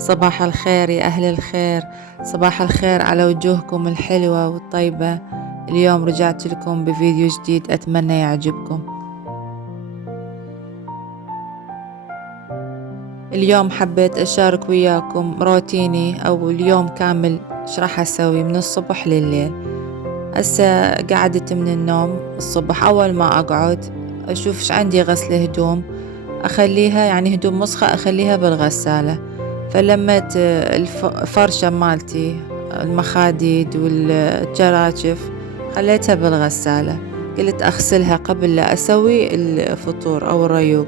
صباح الخير يا أهل الخير، صباح الخير على وجوهكم الحلوة والطيبة. اليوم رجعت لكم بفيديو جديد أتمنى يعجبكم. اليوم حبيت أشارك وياكم روتيني أو اليوم كامل إيش راح أسوي من الصبح لليل. هسه قعدت من النوم الصبح، أول ما أقعد أشوف إيش عندي غسل هدوم أخليها، يعني هدوم مسخة أخليها بالغسالة. فلميت الفرشة مالتي، المخاديد والجراجف خليتها بالغسالة. قلت أغسلها قبل لا أسوي الفطور أو الريوق.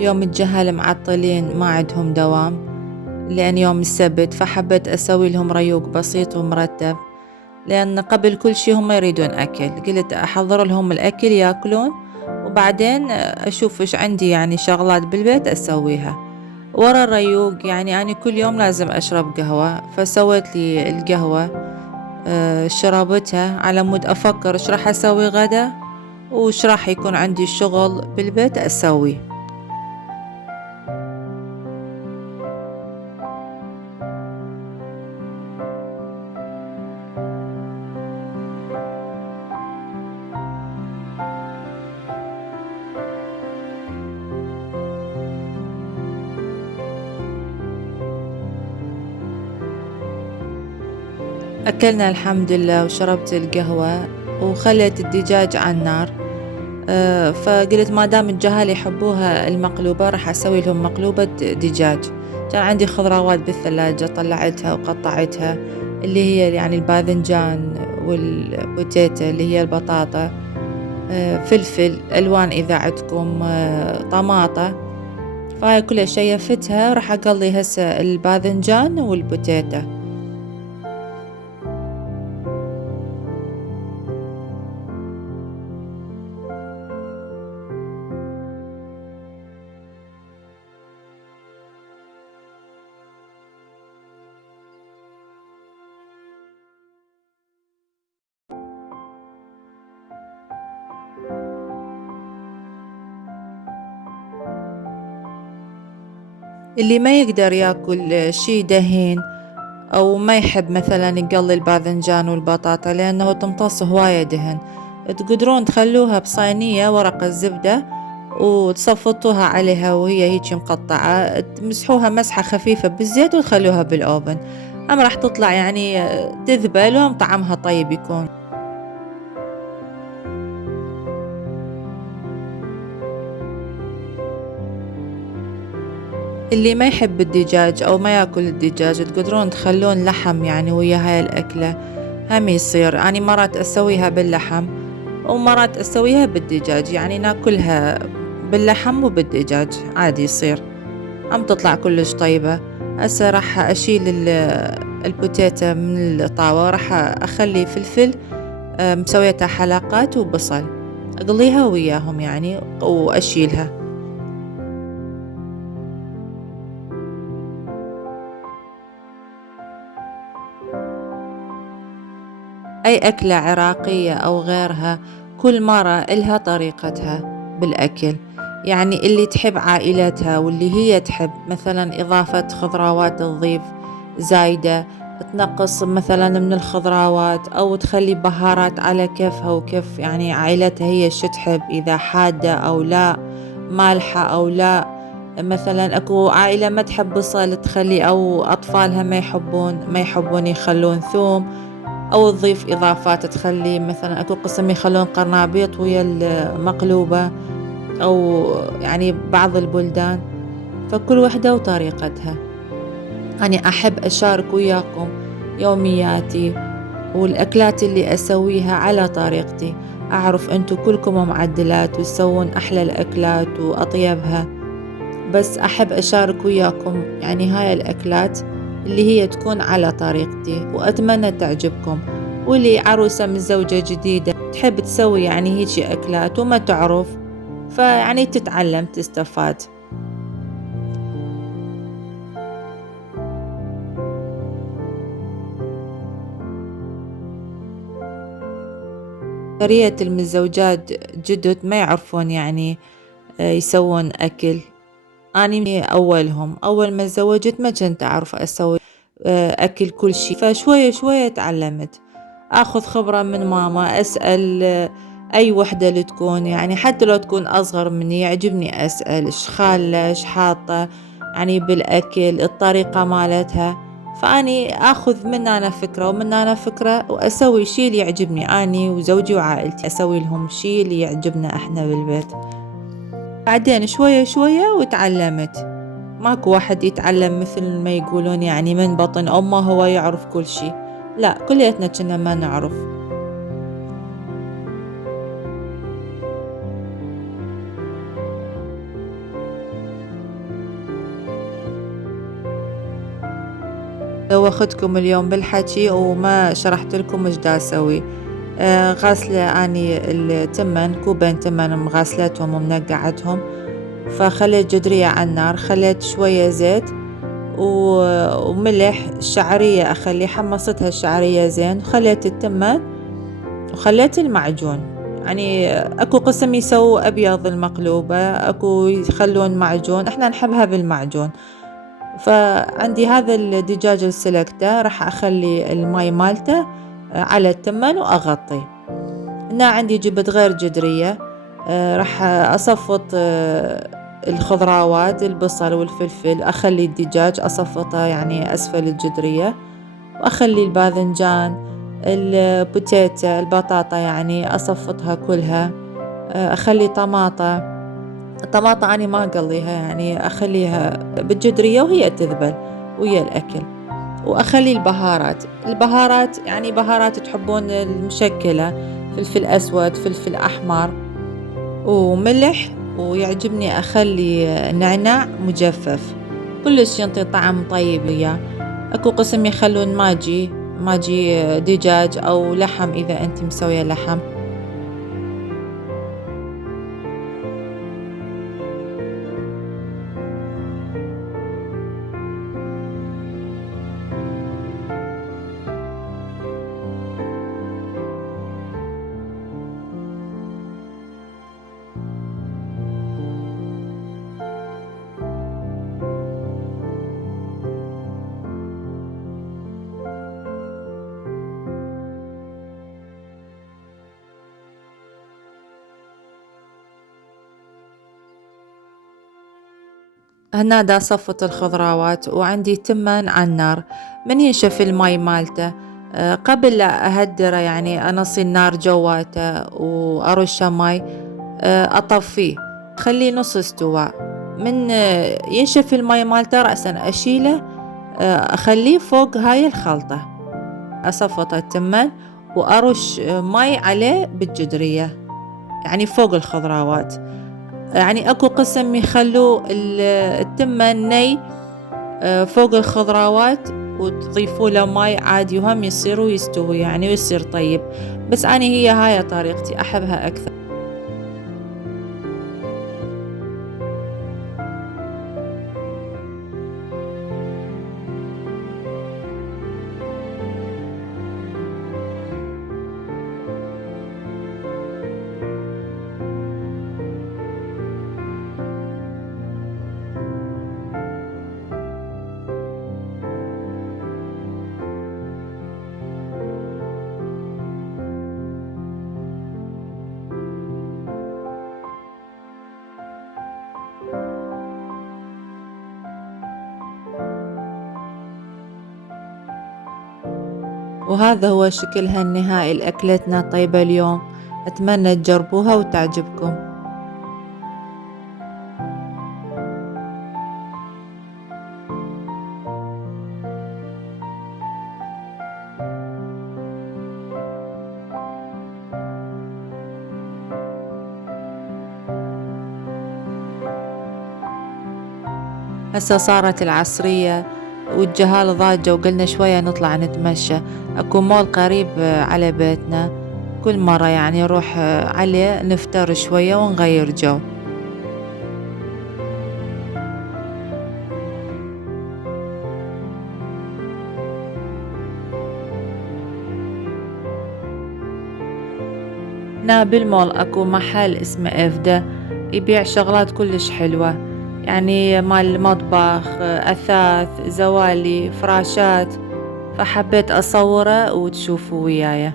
يوم الجهل معطلين ما عندهم دوام لأن يوم السبت، فحبيت أسوي لهم ريوق بسيط ومرتب، لأن قبل كل شي هم يريدون أكل. قلت أحضر لهم الأكل ياكلون وبعدين أشوف إيش عندي يعني شغلات بالبيت أسويها. ورا الريوق يعني أنا كل يوم لازم أشرب قهوة، فسويت لي القهوة شربتها على مود أفكر إيش راح أسوي غدا وإيش راح يكون عندي شغل بالبيت أسويه. أكلنا الحمد لله وشربت القهوة وخليت الدجاج على النار. فقلت ما دام الجهال يحبوها المقلوبة راح أسوي لهم مقلوبة دجاج. كان عندي خضروات بالثلاجة طلعتها وقطعتها، اللي هي يعني الباذنجان والبوتيتا اللي هي البطاطا، فلفل ألوان إذا عندكم، طماطة. فهاي كلها شيفتها، راح أقلي هسه الباذنجان والبوتيتا. اللي ما يقدر ياكل شي دهين أو ما يحب مثلا يقلي الباذنجان والبطاطا لأنه تمتص هواية دهن، تقدرون تخلوها بصينية ورق الزبدة وتصفطوها عليها وهي هيك مقطعة، تمسحوها مسحة خفيفة بالزيت وتخلوها بالأوفن. أما راح تطلع يعني تذبل وهم طعمها طيب يكون. اللي ما يحب الدجاج أو ما ياكل الدجاج تقدرون تخلون لحم يعني ويا هاي الأكلة، هم يصير. أنا مرات أسويها باللحم ومرات أسويها بالدجاج، يعني ناكلها باللحم وبالدجاج عادي يصير، عم تطلع كلش طيبة. هسه راح أشيل البوتيتا من الطاوة، راح أخلي فلفل مسويتها حلقات وبصل أقليها وياهم يعني وأشيلها. أي أكلة عراقية أو غيرها كل مرة إلها طريقتها بالأكل، يعني اللي تحب عائلتها واللي هي تحب مثلا إضافة خضروات تضيف زايدة، تنقص مثلا من الخضروات أو تخلي بهارات على كيفها وكيف يعني عائلتها هي شو تحب، إذا حادة أو لا، مالحة أو لا. مثلا أكو عائلة ما تحب بصل تخلي، أو أطفالها ما يحبون يخلون ثوم، أو تضيف إضافات تخلي مثلا أكو قسم يخلون قرنبيط ويا المقلوبة، أو يعني بعض البلدان، فكل وحدة وطريقتها. أنا أحب أشارك وياكم يومياتي والأكلات اللي أسويها على طريقتي. أعرف أنتو كلكم معدلات وتسوون أحلى الأكلات وأطيبها، بس أحب أشارك وياكم يعني هاي الأكلات اللي هي تكون على طريقتي وأتمنى تعجبكم. واللي عروسة من زوجة جديدة تحب تسوي يعني هيجي أكلات وما تعرف، فيعني تتعلم تستفاد. أكثرية المتزوجات جدد ما يعرفون يعني يسوون أكل. أني من أولهم، أول ما تزوجت ما كنت أعرف أسوي أكل كل شي، فشوية شوية تعلمت، أخذ خبرة من ماما، أسأل أي وحدة اللي تكون يعني حتى لو تكون أصغر مني يعجبني أسأل إيش خالة إيش حاطة يعني بالأكل الطريقة مالتها. فأني أخذ من أنا فكرة ومن أنا فكرة وأسوي شي اللي يعجبني، أني وزوجي وعائلتي أسوي لهم شي اللي يعجبنا إحنا بالبيت. بعدين شوية شوية وتعلمت. ماكو واحد يتعلم مثل ما يقولون يعني من بطن أمه هو يعرف كل شي، لا كلياتنا كنا ما نعرف. لو أخدكم اليوم بالحكي وما شرحت لكم إيش دا أسوي. غاسلة أني التمن، كوبين تمن مغاسلتهم ومنقعتهم، فخليت جدرية على النار، خليت شوية زيت وملح، الشعرية أخلي حمصتها الشعرية زين، خليت التمن وخليت المعجون. يعني اكو قسم يسووا ابيض المقلوبة، اكو يخلون معجون، احنا نحبها بالمعجون. فعندي هذا الدجاج السلكته راح اخلي الماي مالته على التمن واغطي. هنا عندي جبت غير جدرية، راح اصفط الخضراوات البصل والفلفل، اخلي الدجاج اصفطه يعني اسفل الجدرية، واخلي الباذنجان البوتيتا البطاطا يعني أصفطها كلها. أخلي الطماطة أنا ما أقليها يعني أخليها بالجدرية وهي تذبل ويا الأكل. وأخلي البهارات يعني بهارات تحبون المشكلة، فلفل أسود فلفل أحمر وملح، ويعجبني أخلي نعناع مجفف، كلش ينطي طعم طيب وياه. أكو قسم يخلون ماجي دجاج أو لحم إذا أنت مسوية لحم. هنا دا صفت الخضراوات وعندي تمن على النار. من ينشف الماي مالته قبل لا أهدره يعني أنصي النار جواته وأرشه ماي، أطفيه خليه نص استواء. من ينشف الماي مالته رأسا أشيله، أخليه فوق هاي الخلطة، أصفط التمن وأرش ماي عليه بالجدرية يعني فوق الخضراوات. يعني اكو قسم يخلوا التمن ني فوق الخضراوات وتضيفوا له ماي عادي وهم يصيروا يستوي يعني ويصير طيب، بس أنا هي هاي طريقتي أحبها أكثر. وهذا هو شكلها النهائي لأكلتنا طيبة اليوم، أتمنى تجربوها وتعجبكم. هسه صارت العصرية والجهال ضاجة وقلنا شوية نطلع نتمشى. اكو مول قريب على بيتنا، كل مرة يعني نروح عليه نفتر شوية ونغير جو. هنا بالمول اكو محل اسمه افدا، يبيع شغلات كلش حلوة، يعني مال مطبخ، اثاث، زوالي، فراشات، فحبيت اصوره وتشوفوا وياي.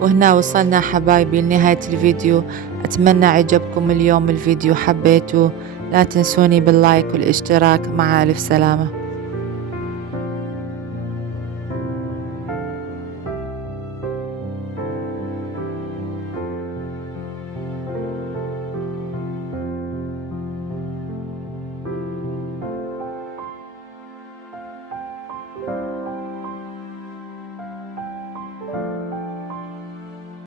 وهنا وصلنا حبايبي لنهاية الفيديو. أتمنى عجبكم اليوم الفيديو، حبيتوا، لا تنسوني باللايك والاشتراك. مع ألف سلامة.